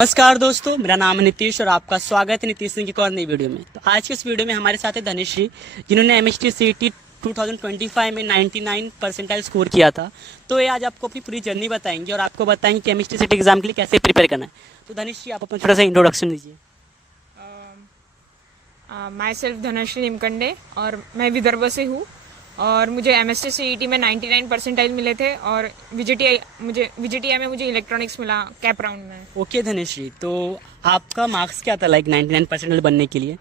नमस्कार दोस्तों, मेरा नाम है नीतीश और आपका स्वागत है नीतीश सिंह की एक और नई वीडियो में। तो आज के इस वीडियो में हमारे साथ है धनुश्री, जिन्होंने एमएसटी सीईटी 2025 में 99 परसेंटाइल स्कोर किया था। तो ये आज आपको अपनी पूरी जर्नी बताएंगे और आपको बताएंगे कि एमएसटी सीईटी एग्जाम के लिए कैसे प्रिपेयर करना है। तो धनुश्री, आप अपना छोटा सा इंट्रोडक्शन दीजिए। माई सेल्फ धनुश्री निमकंडे और मैं विदर्भ से हूँ और मुझे एमएसटी सीईटी में 99 परसेंटाइल मिले थे और वीजीटीआई में मुझे इलेक्ट्रॉनिक्स मिला कैप राउंड में। ओके धनुश्री, तो आपका मार्क्स क्या था 99 परसेंटाइल बनने के लिए?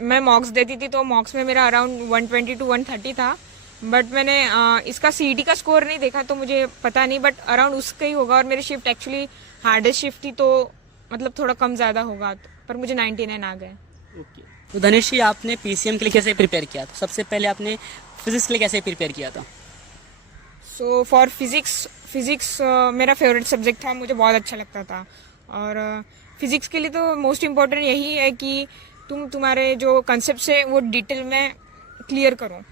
मैं मॉक्स देती थी तो मॉक्स में मेरा अराउंड 120 to 130 था, बट मैंने इसका सीईटी का स्कोर नहीं देखा तो मुझे पता नहीं, बट अराउंड उसका ही होगा। और मेरी शिफ्ट एक्चुअली हार्डेस्ट शिफ्ट थी तो मतलब थोड़ा कम ज़्यादा होगा, पर मुझे 99 आ गए। ओके, तो धनुश्री, आपने पीसीएम के लिए कैसे प्रिपेयर किया था? सबसे पहले आपने फिजिक्स के लिए कैसे प्रिपेयर किया था? सो फॉर फिजिक्स मेरा फेवरेट सब्जेक्ट था, मुझे बहुत अच्छा लगता था। और फिजिक्स के लिए तो मोस्ट इम्पॉर्टेंट यही है कि तुम्हारे जो कंसेप्ट है वो डिटेल में क्लियर करो।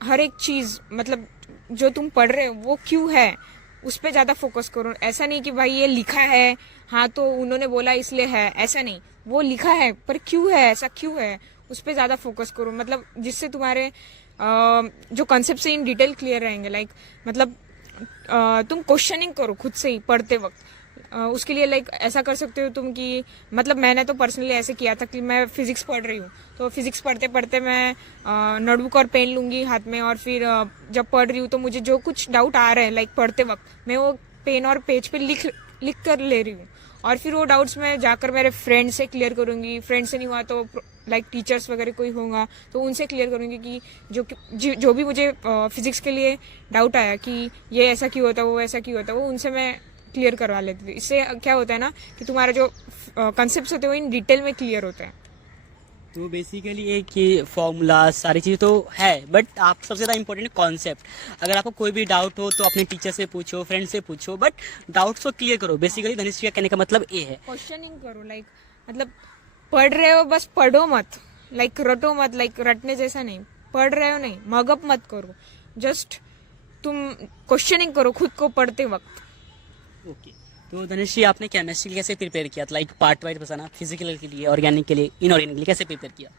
हर एक चीज़ मतलब जो तुम पढ़ रहे हो वो क्यों है उस पर ज़्यादा फोकस करो। ऐसा नहीं कि भाई ये लिखा है, हाँ तो उन्होंने बोला इसलिए है, ऐसा नहीं। वो लिखा है पर क्यों है, ऐसा क्यों है, उस पर ज़्यादा फोकस करो। मतलब जिससे तुम्हारे जो कॉन्सेप्ट से इन डिटेल क्लियर रहेंगे। तुम क्वेश्चनिंग करो खुद से ही पढ़ते वक्त। उसके लिए ऐसा कर सकते हो तुम कि मतलब मैंने तो पर्सनली ऐसे किया था कि मैं फिजिक्स पढ़ रही हूँ तो फिजिक्स पढ़ते पढ़ते मैं नोटबुक और पेन लूंगी हाथ में, और फिर जब पढ़ रही हूँ तो मुझे जो कुछ डाउट आ रहे हैं पढ़ते वक्त मैं वो पेन और पेज पे लिख कर ले रही हूँ। और फिर वो डाउट्स मैं जाकर मेरे फ्रेंड से क्लियर करूँगी। फ्रेंड से नहीं हुआ तो टीचर्स वगैरह कोई होगा तो उनसे क्लियर करूँगी कि जो भी मुझे फिजिक्स के लिए डाउट आया कि ये ऐसा क्यों होता है, वो ऐसा क्यों होता है, वो उनसे मैं क्लियर करवा लेती थी। इससे क्या होता है ना कि तुम्हारा जो कंसेप्ट होते हैं वो इन डिटेल में क्लियर होता है। तो बेसिकली एक ये फॉर्मूला सारी चीज़ तो है, बट आप सबसे ज़्यादा इंपॉर्टेंट कॉन्सेप्ट। अगर आपको कोई भी डाउट हो तो अपने टीचर से पूछो, फ्रेंड से पूछो, बट डाउट्स को क्लियर करो। बेसिकली धनुश्री का कहने का मतलब ये है, क्वेश्चनिंग करो। मतलब पढ़ रहे हो बस पढ़ो मत, रटो मत, रटने जैसा नहीं। पढ़ रहे हो नहीं, मगअप मत करो, जस्ट तुम क्वेश्चनिंग करो खुद को पढ़ते वक्त। ओके, तो धनुश्री, आपने केमिस्ट्री के लिए कैसे प्रिपेयर किया था? पार्ट वाइज बताना, फिजिकल के लिए, ऑर्गेनिक के लिए, इनऑर्गेनिक के लिए कैसे प्रिपेयर किया?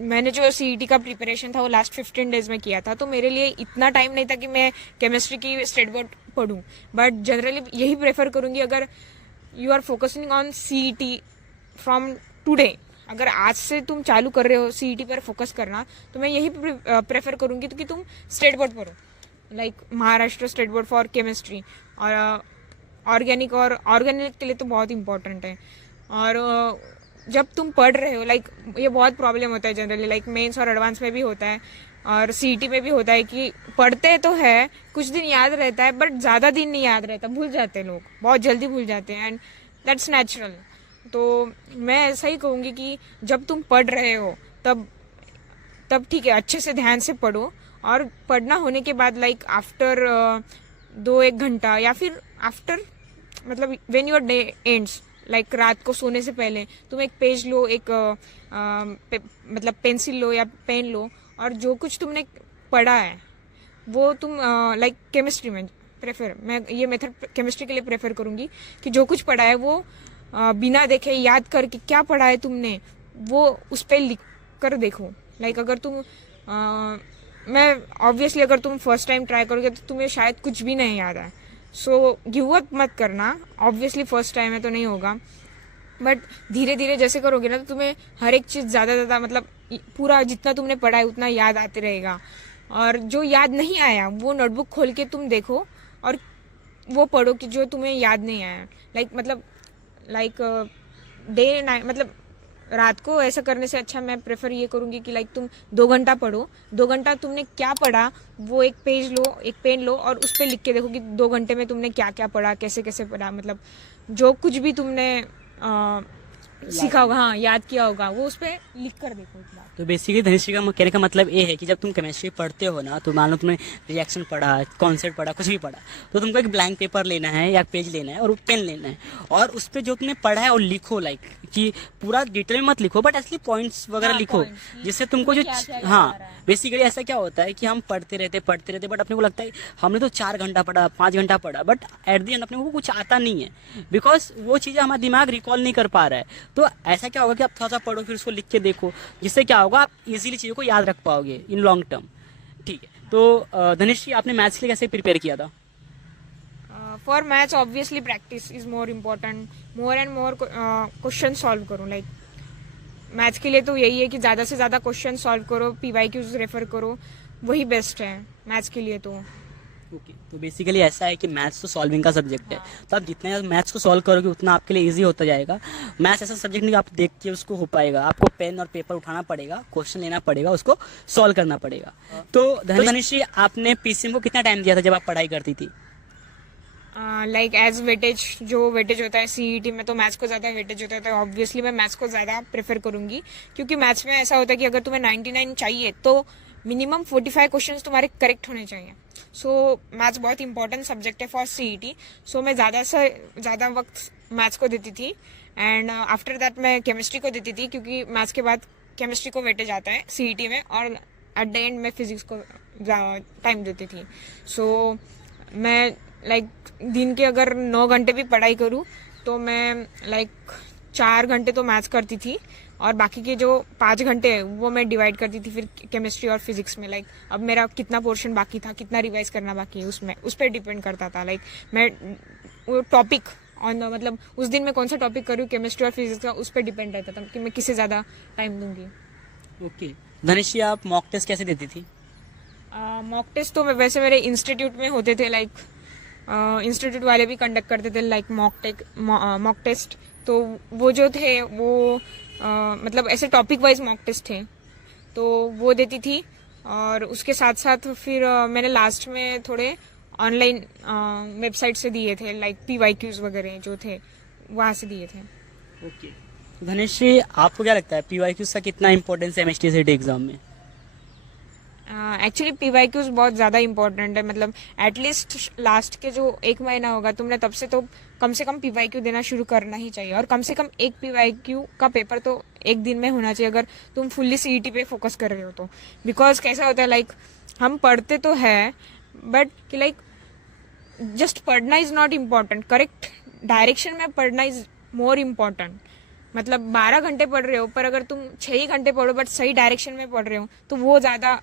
मैंने जो सीईटी का प्रिपरेशन था वो लास्ट 15 डेज में किया था, तो मेरे लिए इतना टाइम नहीं था कि मैं केमिस्ट्री की स्टेट बोर्ड पढूं। बट जनरली यही प्रेफर करूंगी, अगर you are focusing on CET from today, अगर आज से तुम चालू कर रहे हो सीईटी पर फोकस करना, तो मैं यही प्रेफर करूंगी कि तुम स्टेट बोर्ड पढ़ो। Maharashtra state board for chemistry और ऑर्गेनिक के लिए तो बहुत इंपॉर्टेंट है। और जब तुम पढ़ रहे हो ये बहुत प्रॉब्लम होता है जनरली, मेंस और एडवांस में भी होता है और सीईटी में भी होता है कि पढ़ते तो है, कुछ दिन याद रहता है बट ज़्यादा दिन नहीं याद रहता, भूल जाते हैं लोग, बहुत जल्दी भूल जाते हैं, एंड दैट्स नेचुरल। तो मैं ऐसा ही कहूँगी कि जब तुम पढ़ रहे हो तब ठीक है, अच्छे से ध्यान से पढ़ो। और पढ़ना होने के बाद आफ्टर 2-1 घंटा या फिर आफ्टर मतलब व्हेन योर डे एंड्स, रात को सोने से पहले तुम एक पेज लो, एक मतलब पेंसिल लो या पेन लो, और जो कुछ तुमने पढ़ा है वो तुम केमिस्ट्री में मैं ये मेथड केमिस्ट्री के लिए प्रेफर करूँगी कि जो कुछ पढ़ा है वो बिना देखे याद करके क्या पढ़ा है तुमने वो उस पर लिख कर देखो। अगर तुम मैं ऑब्वियसली अगर तुम फर्स्ट टाइम ट्राई करोगे तो तुम्हें शायद कुछ भी नहीं याद आए, सो गिव अप मत करना। ऑब्वियसली फर्स्ट टाइम है तो नहीं होगा, बट धीरे धीरे जैसे करोगे ना तो तुम्हें हर एक चीज़ ज़्यादा मतलब पूरा जितना तुमने पढ़ा है उतना याद आते रहेगा। और जो याद नहीं आया वो नोटबुक खोल के तुम देखो और वो पढ़ो कि जो तुम्हें याद नहीं आया। डे नाइट मतलब रात को ऐसा करने से अच्छा मैं प्रेफर ये करूँगी कि तुम 2 घंटा पढ़ो, 2 घंटा तुमने क्या पढ़ा वो एक पेज लो, एक पेन लो और उस पर लिख के देखो कि 2 घंटे में तुमने क्या क्या पढ़ा, कैसे कैसे पढ़ा। मतलब जो कुछ भी तुमने सीखा होगा, हाँ याद किया होगा, वो उस पर लिख कर देखो एक बार। तो बेसिकली धनिश्री का कहने का मतलब ये है कि जब तुम केमिस्ट्री पढ़ते हो ना, तो मान लो तुमने रिएक्शन पढ़ा, कॉन्सेप्ट पढ़ा, कुछ भी पढ़ा, तो तुमको एक ब्लैंक पेपर लेना है या पेज लेना है और पेन लेना है, और उस पर जो तुमने पढ़ा है और लिखो, लाइक कि पूरा डिटेल में मत लिखो, बट असली पॉइंट्स वगैरह हाँ, लिखो, points, जिससे तुमको जो क्या-क्या याद आ हाँ रहा है। बेसिकली ऐसा क्या होता है कि हम पढ़ते रहते बट अपने को लगता है हमने तो 4 घंटा पढ़ा, 5 घंटा पढ़ा, बट एट दी एंड अपने को कुछ आता नहीं है, बिकॉज वो चीज़ें हमारा दिमाग रिकॉल नहीं कर पा रहा है। तो ऐसा क्या होगा कि आप थोड़ा सा पढ़ो, फिर उसको लिख के देखो, जिससे क्या होगा, आप इजीली चीज़ों को याद रख पाओगे इन लॉन्ग टर्म। ठीक है, तो धनुष जी, आपने मैथ्स के लिए कैसे प्रिपेयर किया था? For maths obviously practice is more important, more and more question solve करो। लाइक मैथ्स के लिए तो यही है कि ज़्यादा से ज़्यादा क्वेश्चन सॉल्व करो, PYQs रेफर करो, वही बेस्ट है मैथ्स के लिए तो। ओके, तो बेसिकली ऐसा है कि मैथ्स तो सॉल्विंग का सब्जेक्ट है, तो आप जितना मैथ्स को सॉल्व करोगे उतना आपके लिए इजी होता जाएगा। मैथ्स ऐसा सब्जेक्ट नहीं कि आप देख के उसको हो पाएगा, आपको पेन और पेपर उठाना पड़ेगा, क्वेश्चन लेना पड़ेगा, उसको सॉल्व करना पड़ेगा। तो धनुष जी, आपने PCM को कितना टाइम दिया था जब आप पढ़ाई करती थी? लाइक एज वेटेज, जो वेटेज होता है CET में, तो मैथ्स को ज़्यादा वेटेज होता है, तो ऑब्वियसली मैं मैथ्स को ज़्यादा प्रेफर करूंगी, क्योंकि मैथ्स में ऐसा होता है कि अगर तुम्हें 99 चाहिए तो मिनिमम 45 क्वेश्चंस तुम्हारे करेक्ट होने चाहिए। सो मैथ्स बहुत इंपॉर्टेंट सब्जेक्ट है फॉर CET। सो मैं ज़्यादा से ज़्यादा वक्त मैथ्स को देती थी, एंड आफ्टर दैट मैं केमिस्ट्री को देती थी, क्योंकि मैथ्स के बाद केमिस्ट्री को वेटेज आता है CET में, और एट द एंड मैं फिजिक्स को टाइम देती थी। सो मैं लाइक दिन के अगर 9 घंटे भी पढ़ाई करूँ तो मैं लाइक 4 घंटे तो मैथ्स करती थी, और बाकी के जो 5 घंटे हैं वो मैं डिवाइड करती थी फिर केमिस्ट्री और फिजिक्स में। लाइक अब मेरा कितना पोर्शन बाकी था, कितना रिवाइज करना बाकी है, उसमें उस पर डिपेंड करता था। लाइक मैं वो टॉपिक ऑन मतलब उस दिन मैं कौन सा टॉपिक करूँ केमिस्ट्री और फिजिक्स का, उस पर डिपेंड रहता था कि मैं किसे ज़्यादा टाइम दूंगी। ओके, धनुष जी, आप मॉक टेस्ट कैसे देती थी? मॉक टेस्ट तो मैं वैसे मेरे इंस्टीट्यूट में होते थे, लाइक इंस्टीट्यूट वाले भी कंडक्ट करते थे लाइक मॉक टेस्ट। तो वो जो थे वो मतलब ऐसे टॉपिक वाइज मॉक टेस्ट थे, तो वो देती थी। और उसके साथ साथ फिर मैंने लास्ट में थोड़े ऑनलाइन वेबसाइट से दिए थे, लाइक PYQs वगैरह जो थे वहाँ से दिए थे। ओके, धनुष जी, आपको क्या लगता है PYQs का कितना इंपॉर्टेंस है MHTCT एग्जाम में? एक्चुअली PYQs बहुत ज़्यादा इंपॉर्टेंट है, मतलब एटलीस्ट लास्ट के जो 1 महीना होगा तुमने, तब से तो कम PYQ देना शुरू करना ही चाहिए, और कम से कम एक PYQ का पेपर तो एक दिन में होना चाहिए अगर तुम फुल्ली CET पे फोकस कर रहे हो तो। बिकॉज कैसा होता है, लाइक हम पढ़ते तो है, बट कि लाइक जस्ट पढ़ना is not important, correct direction में पढ़ना इज़ मोर इम्पॉर्टेंट। मतलब 12 घंटे पढ़ रहे हो, पर अगर तुम 6 ही घंटे पढ़ो बट सही डायरेक्शन में पढ़ रहे हो तो वो ज़्यादा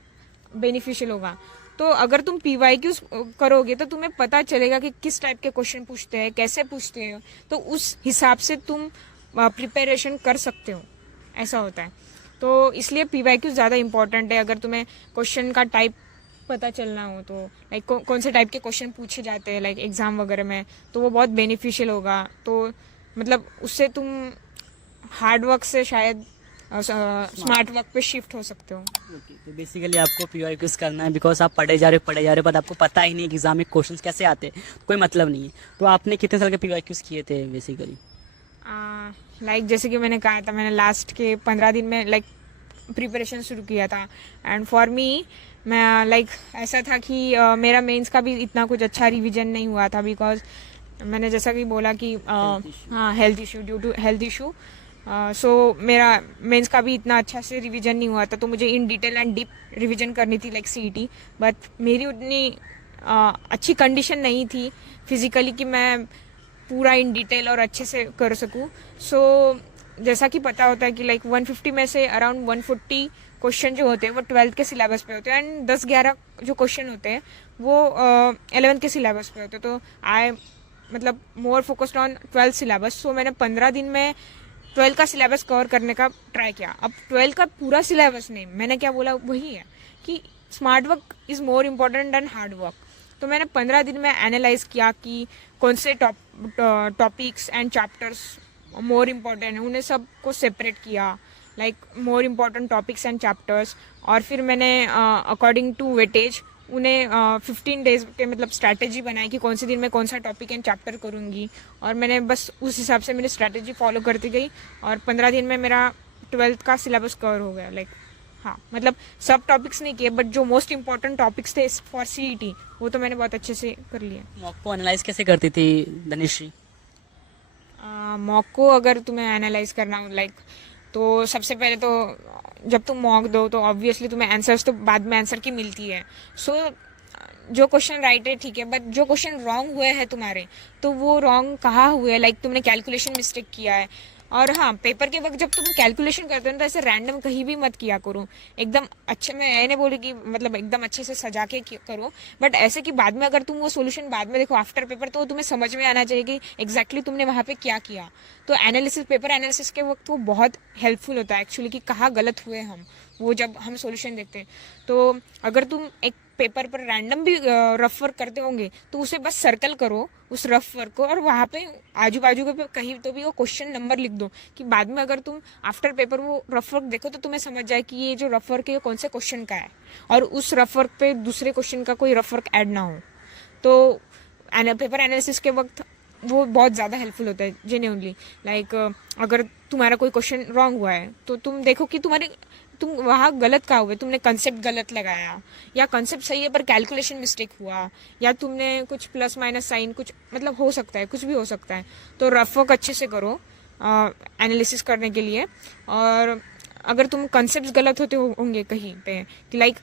बेनिफिशियल होगा। तो अगर तुम PYQs करोगे तो तुम्हें पता चलेगा कि किस टाइप के क्वेश्चन पूछते हैं, कैसे पूछते हैं, तो उस हिसाब से तुम प्रिपरेशन कर सकते हो, ऐसा होता है। तो इसलिए PYQs ज़्यादा इंपॉर्टेंट है अगर तुम्हें क्वेश्चन का टाइप पता चलना हो तो, लाइक कौन से टाइप के क्वेश्चन पूछे जाते हैं लाइक एग्जाम वगैरह में, तो वो बहुत बेनिफिशियल होगा। तो मतलब उससे तुम हार्ड वर्क से शायद स्मार्ट वर्क पे शिफ्ट हो सकते हो। ओके, तो बेसिकली आपको PYQs करना है, बिकॉज आप पढ़े जा रहे हो, पर आपको पता ही नहीं है एग्जाम में क्वेश्चंस कैसे आते हैं, कोई मतलब नहीं है। तो आपने कितने साल के PYQs किए थे बेसिकली? लाइक जैसे कि मैंने कहा था, मैंने लास्ट के 15 दिन में लाइक प्रिपरेशन शुरू किया था, एंड फॉर मी मैं लाइक ऐसा था कि मेरा मेंस का भी इतना कुछ अच्छा रिवीजन नहीं हुआ था, बिकॉज मैंने जैसा कि बोला कि हाँ health issue, due to health issue. So मेरा मेंस का भी इतना अच्छा से रिवीजन नहीं हुआ था, तो मुझे in detail and deep revision करनी थी लाइक CET, बट मेरी उतनी अच्छी कंडीशन नहीं थी फिजिकली कि मैं पूरा इन डिटेल और अच्छे से कर सकूं। सो जैसा कि पता होता है कि लाइक 150 में से अराउंड 140 क्वेश्चन जो होते हैं वो 12th के सिलेबस पे होते हैं, एंड 10-11 जो क्वेश्चन होते हैं वो 11th के सिलेबस पे होते हैं। तो आई मतलब more focused on 12th syllabus. So मैंने 15 दिन में 12 का सिलेबस कवर करने का ट्राई किया। अब 12 का पूरा सिलेबस नहीं, मैंने क्या बोला वही है कि smart work is more important then hard work. तो मैंने 15 दिन में एनालाइज किया कि कौन से topics and chapters more important है, उन्हें सब को सेपरेट किया like more important topics and chapters, और फिर मैंने अकॉर्डिंग टू वेटेज उन्हें 15 डेज के मतलब स्ट्रैटेजी बनाई कि कौन से दिन में कौन सा टॉपिक एंड चैप्टर करूँगी, और मैंने बस उस हिसाब से मेरी स्ट्रैटेजी फॉलो करती गई और 15 दिन में मेरा 12th का सिलेबस कवर हो गया। लाइक हाँ, मतलब सब टॉपिक्स नहीं किए, बट जो मोस्ट इंपॉर्टेंट टॉपिक्स थे फॉर CET वो तो मैंने बहुत अच्छे से कर लिया। मॉक को एनालाइज कैसे करती थी धनिश्री? मॉक को अगर तुम्हें एनालाइज करना हो लाइक, तो सबसे पहले तो जब तुम मॉक दो तो ऑब्वियसली तुम्हें आंसर्स तो बाद में आंसर की मिलती है। सो जो क्वेश्चन राइट है ठीक है, बट जो क्वेश्चन रॉन्ग हुए हैं तुम्हारे, तो वो रॉन्ग कहाँ हुए, लाइक तुमने कैलकुलेशन मिस्टेक किया है। और हाँ, पेपर के वक्त जब तुम कैलकुलेशन करते हो तो ऐसे रैंडम कहीं भी मत किया करो, एकदम अच्छे, मैं ये नहीं बोल रही कि मतलब एकदम अच्छे से सजा के करो, बट ऐसे कि बाद में अगर तुम वो सोल्यूशन बाद में देखो आफ्टर पेपर, तो तुम्हें समझ में आना चाहिए कि एग्जैक्टली तुमने वहाँ पे क्या किया। तो एनालिसिस, पेपर एनालिसिस के वक्त वो बहुत हेल्पफुल होता है एक्चुअली, कि कहाँ गलत हुए हम, वो जब हम सोल्यूशन देखते हैं। तो अगर तुम एक पेपर पर रैंडम भी रफ वर्क करते होंगे तो उसे बस सर्कल करो उस रफ वर्क को, और वहाँ पे आजू बाजू के पे कहीं तो भी वो क्वेश्चन नंबर लिख दो, कि बाद में अगर तुम आफ्टर पेपर वो रफ वर्क देखो तो तुम्हें समझ जाए कि ये जो रफ वर्क है ये कौन से क्वेश्चन का है, और उस रफ वर्क पे दूसरे क्वेश्चन का कोई रफ वर्क ऐड ना हो। तो पेपर एनालिसिस के वक्त वो बहुत ज़्यादा हेल्पफुल होता है जेन्युइनली। लाइक अगर तुम्हारा कोई क्वेश्चन रॉन्ग हुआ है तो तुम देखो कि तुम वहाँ गलत कहाँ हुए, तुमने कंसेप्ट गलत लगाया, या कंसेप्ट सही है पर कैलकुलेशन मिस्टेक हुआ, या तुमने कुछ प्लस माइनस साइन कुछ, मतलब हो सकता है, कुछ भी हो सकता है। तो रफ वर्क अच्छे से करो एनालिसिस करने के लिए। और अगर तुम कंसेप्ट गलत होते होंगे कहीं पे, कि लाइक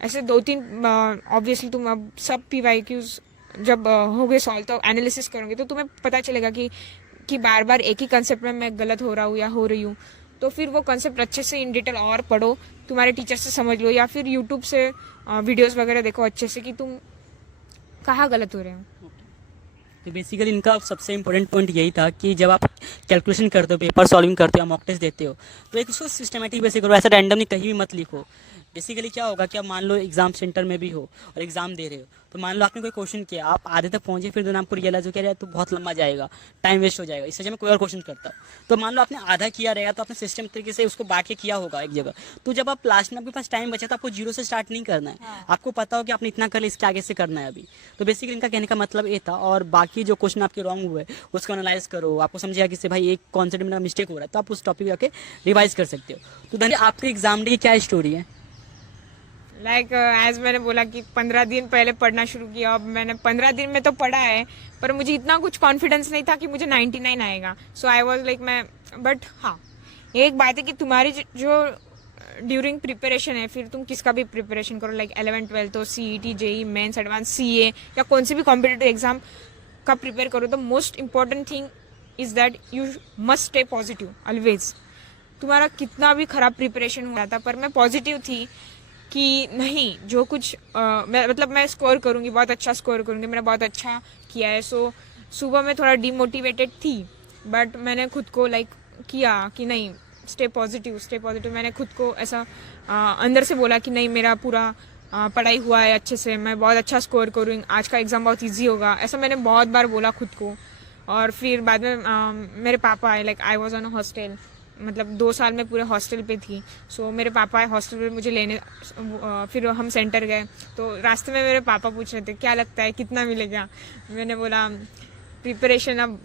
ऐसे 2-3 ऑब्वियसली तुम अब सब PYQs जब हो गए सॉल्व तो एनालिसिस करोगे तो तुम्हें पता चलेगा कि बार बार एक ही कंसेप्ट में मैं गलत हो रहा हूँ या हो रही हूँ। तो फिर वो कंसेप्ट अच्छे से इन डिटेल और पढ़ो, तुम्हारे टीचर से समझ लो, या फिर यूट्यूब से वीडियोस वगैरह देखो अच्छे से कि तुम कहाँ गलत हो रहे हो। तो बेसिकली इनका सबसे इम्पोर्टेंट पॉइंट यही था कि जब आप कैलकुलेशन करते हो, पेपर सॉल्विंग करते हो, मॉक टेस्ट देते हो, तो एक उसको सिस्टमेटिक बेसिक करो, ऐसा रैंडमली कहीं भी मत लिखो। बेसिकली क्या होगा कि आप मान लो एग्जाम सेंटर में भी हो और एग्जाम दे रहे हो, तो मान लो आपने कोई क्वेश्चन किया, आप आधे तक पहुंचे, फिर दोनों आपको रियलाइज हो क्या तो बहुत लंबा जाएगा, टाइम वेस्ट हो जाएगा, इस वजह में कोई और क्वेश्चन करता हूँ। तो मान लो आपने आधा किया रहेगा, तो आपने सिस्टम तरीके से उसको बांट के किया होगा एक जगह, तो जब आप लास्ट में आपके पास टाइम बचा तो आपको जीरो से स्टार्ट नहीं करना है। आपको पता हो कि आपने इतना कर लिया, इसके आगे से करना है अभी। तो बेसिकली इनका कहने का मतलब ये था। और बाकी जो क्वेश्चन आपके रॉन्ग हुए उसको एनालाइज करो, आपको समझेगा कि भाई एक कॉन्सेप्ट में मिस्टेक हो रहा है, तो आप उस टॉपिक जाके रिवाइज कर सकते हो। तो धन्य, आपके एग्जाम डे की क्या स्टोरी है? लाइक एज मैंने बोला कि 15 दिन पहले पढ़ना शुरू किया, अब मैंने 15 दिन में तो पढ़ा है, पर मुझे इतना कुछ कॉन्फिडेंस नहीं था कि मुझे 99 आएगा। सो आई वॉज लाइक बट हाँ, एक बात है कि तुम्हारी जो ड्यूरिंग प्रिपरेशन है, फिर तुम किसका भी प्रिपरेशन करो, लाइक 11th 12th हो, CET JEE mains advance CA या कौन से भी कॉम्पिटिटिव एग्जाम का प्रिपेयर करो, the most important thing is that you must stay positive always. तुम्हारा कितना भी खराब प्रिपरेशन हुआ था, पर मैं पॉजिटिव थी कि नहीं, जो कुछ मैं स्कोर करूँगी, बहुत अच्छा स्कोर करूँगी, मैंने बहुत अच्छा किया है। सो सुबह में थोड़ा डिमोटिवेटेड थी, बट मैंने खुद को लाइक किया कि नहीं, स्टे पॉजिटिव स्टे पॉजिटिव। मैंने खुद को ऐसा अंदर से बोला कि नहीं, मेरा पूरा पढ़ाई हुआ है अच्छे से, मैं बहुत अच्छा स्कोर करूँगी, आज का एग्ज़ाम बहुत ईजी होगा, ऐसा मैंने बहुत बार बोला खुद को। और फिर बाद में मेरे पापा आए, like I was on a hostel, मतलब 2 साल में पूरे हॉस्टल पे थी। सो मेरे पापा आए हॉस्टल पे मुझे लेने, फिर हम सेंटर गए, तो रास्ते में मेरे पापा पूछ रहे थे क्या लगता है कितना मिलेगा। मैंने बोला प्रिपरेशन अब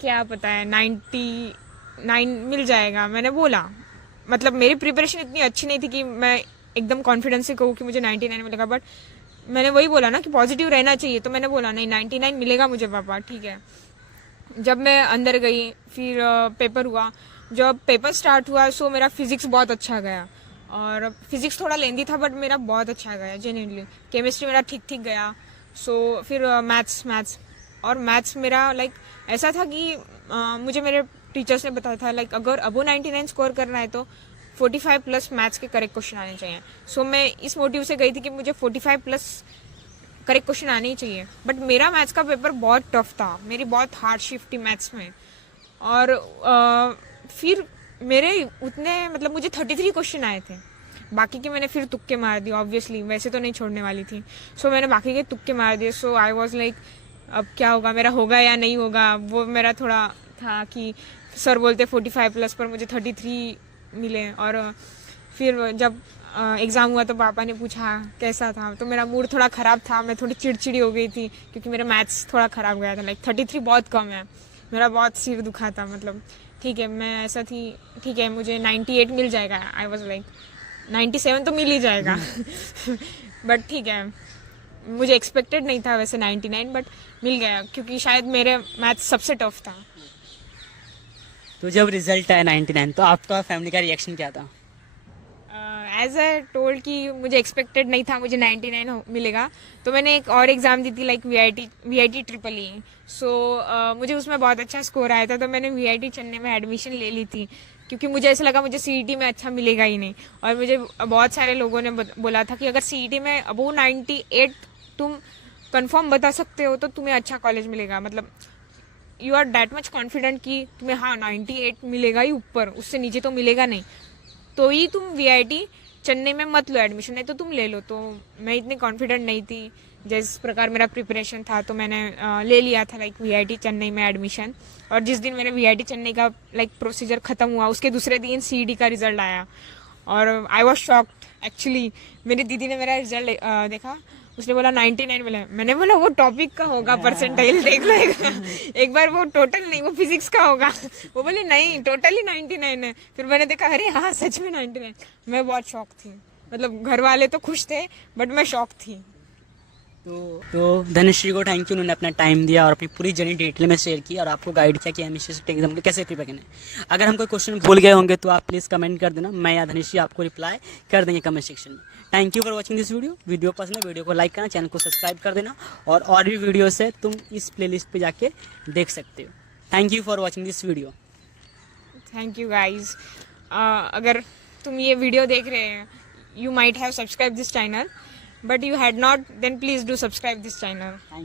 क्या पता है 99 मिल जाएगा, मैंने बोला। मतलब मेरी प्रिपरेशन इतनी अच्छी नहीं थी कि मैं एकदम कॉन्फिडेंस से कहूँ कि मुझे 99 मिलेगा, बट मैंने वही बोला ना कि पॉजिटिव रहना चाहिए, तो मैंने बोला नहीं 99 मिलेगा मुझे पापा, ठीक है। जब मैं अंदर गई, फिर पेपर हुआ, जब पेपर स्टार्ट हुआ सो मेरा फिजिक्स बहुत अच्छा गया, और फिजिक्स थोड़ा लेंदी था बट मेरा बहुत अच्छा गया जेन्युइनली। केमिस्ट्री मेरा ठीक ठीक गया। सो फिर मैथ्स और मैथ्स मेरा लाइक ऐसा था कि मुझे मेरे टीचर्स ने बताया था लाइक अगर अबो 99 स्कोर करना है तो 45 प्लस मैथ्स के करेक्ट क्वेश्चन आने चाहिए। सो मैं इस मोटिव से गई थी कि मुझे 45 प्लस करेक्ट क्वेश्चन आने ही चाहिए। बट मेरा मैथ्स का पेपर बहुत टफ था, मेरी बहुत हार्डशिप थी मैथ्स में। और फिर मेरे उतने मतलब मुझे 33 क्वेश्चन आए थे, बाकी के मैंने फिर तुक्के मार दिए, ऑब्वियसली वैसे तो नहीं छोड़ने वाली थी। सो मैंने बाकी के तुक्के मार दिए। सो आई वॉज लाइक अब क्या होगा, मेरा होगा या नहीं होगा। वो मेरा थोड़ा था कि सर बोलते 45 प्लस, पर मुझे 33 मिले। और फिर जब एग्ज़ाम हुआ तो पापा ने पूछा कैसा था, तो मेरा मूड थोड़ा ख़राब था, मैं थोड़ी चिड़चिड़ी हो गई थी क्योंकि मेरा मैथ्स थोड़ा ख़राब गया था। लाइक 33 बहुत कम है, मेरा बहुत सिर दुखा था। मतलब ठीक है, मैं ऐसा थी, ठीक है मुझे 98 मिल जाएगा। आई वॉज लाइक 97 तो मिल ही जाएगा बट ठीक है, मुझे एक्सपेक्टेड नहीं था वैसे 99, बट मिल गया क्योंकि शायद मेरे मैथ्स सबसे टफ था। तो जब रिजल्ट आया 99 तो आपका फैमिली का रिएक्शन क्या था? एज अ टोल्ड कि मुझे एक्सपेक्टेड नहीं था मुझे 99 मिलेगा, तो मैंने एक और एग्ज़ाम दी थी like V I T triple E. So मुझे उसमें बहुत अच्छा स्कोर आया था, तो मैंने वी चेन्नई में एडमिशन ले ली थी क्योंकि मुझे ऐसा लगा मुझे सीईटी में अच्छा मिलेगा ही नहीं। और मुझे बहुत सारे लोगों ने बोला था कि अगर सीईटी में अबो 98 तुम कंफर्म बता सकते हो तो तुम्हें अच्छा कॉलेज मिलेगा। मतलब you are that much confident कि तुम्हें हाँ 98 मिलेगा ही ऊपर, उससे नीचे तो मिलेगा नहीं, तो ही तुम वीआईटी चेन्नई में मत लो एडमिशन, नहीं तो तुम ले लो। तो मैं इतनी कॉन्फिडेंट नहीं थी, जिस प्रकार मेरा प्रिपरेशन था तो मैंने ले लिया था लाइक वीआईटी चेन्नई में एडमिशन। और जिस दिन मेरे वीआईटी चेन्नई का लाइक प्रोसीजर ख़त्म हुआ उसके दूसरे दिन सीईटी का रिजल्ट आया और आई वॉज शॉक्ड एक्चुअली। मेरी दीदी ने मेरा रिजल्ट देखा, उसने बोला 99 मिला। मैंने बोला वो टॉपिक का होगा, परसेंटाइल देख लो एक बार, वो टोटल नहीं, वो फिजिक्स का होगा। वो बोले नहीं टोटली 99 है। फिर मैंने देखा अरे हाँ सच में 99। मैं बहुत शॉक थी, मतलब घर वाले तो खुश थे बट मैं शॉक थी। तो धनश्री को थैंक यू, उन्होंने अपना टाइम दिया और अपनी पूरी जर्नी डिटेल में शेयर की और आपको गाइड किया कि एमएससी एग्जाम को कैसे प्रिपेयर करना है। अगर हम कोई क्वेश्चन भूल गए होंगे तो आप प्लीज़ कमेंट कर देना, मैं या धनश्री आपको रिप्लाई कर देंगे कमेंट सेक्शन में। Thank you for watching this video पसंद है वीडियो को लाइक करना, चैनल को सब्सक्राइब कर देना और भी वीडियोस है तुम इस प्लेलिस्ट पे जाके देख सकते हो। Thank you for watching this video. Thank you guys. अगर तुम ये वीडियो देख रहे हैं, you might have subscribe this channel, but you had not, then please do subscribe this channel.